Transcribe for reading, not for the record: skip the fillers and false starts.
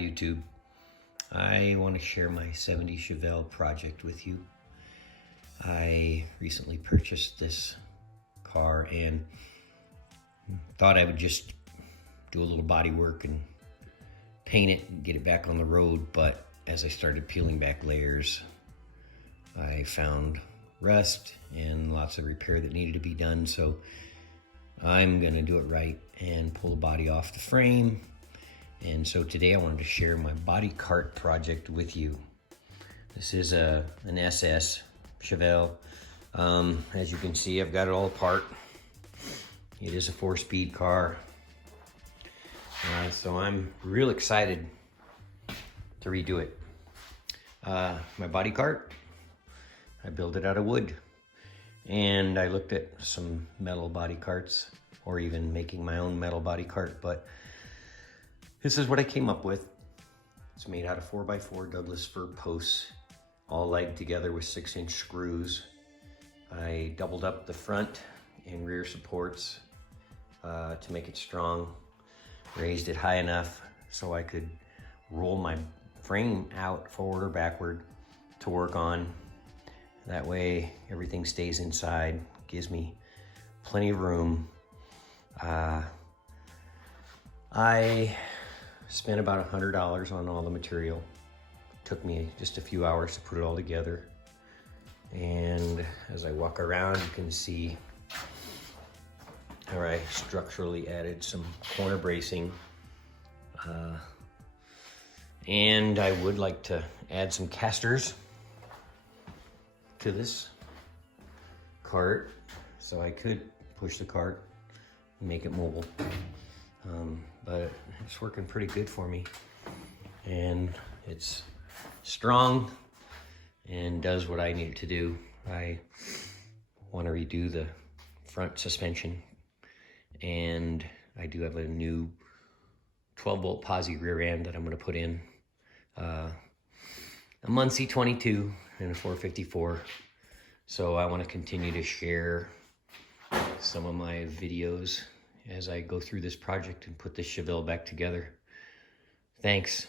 YouTube. I want to share my 70 Chevelle project with you. I recently purchased this car and thought I would just do a little body work and paint it and get it back on the road, but as I started peeling back layers, I found rust and lots of repair that needed to be done, so I'm gonna do it right and pull the body off the frame. And so today I wanted to share my body cart project with you. This is an SS Chevelle. As you can see, I've got it all apart. It is a 4-speed car. So I'm real excited to redo it. My body cart, I built it out of wood. And I looked at some metal body carts, or even making my own metal body cart, but this is what I came up with. It's made out of 4x4 Douglas fir posts, all legged together with 6-inch screws. I doubled up the front and rear supports to make it strong, raised it high enough so I could roll my frame out forward or backward to work on. That way everything stays inside, gives me plenty of room. I spent about $100 on all the material. Took me just a few hours to put it all together. And as I walk around, you can see how I structurally added some corner bracing. And I would like to add some casters to this cart, so I could push the cart and make it mobile. But it's working pretty good for me. And it's strong and does what I need it to do. I want to redo the front suspension, and I do have a new 12-volt posi rear end that I'm going to put in. A Muncie 22 and a 454. So I want to continue to share some of my videos as I go through this project and put this Chevelle back together. Thanks.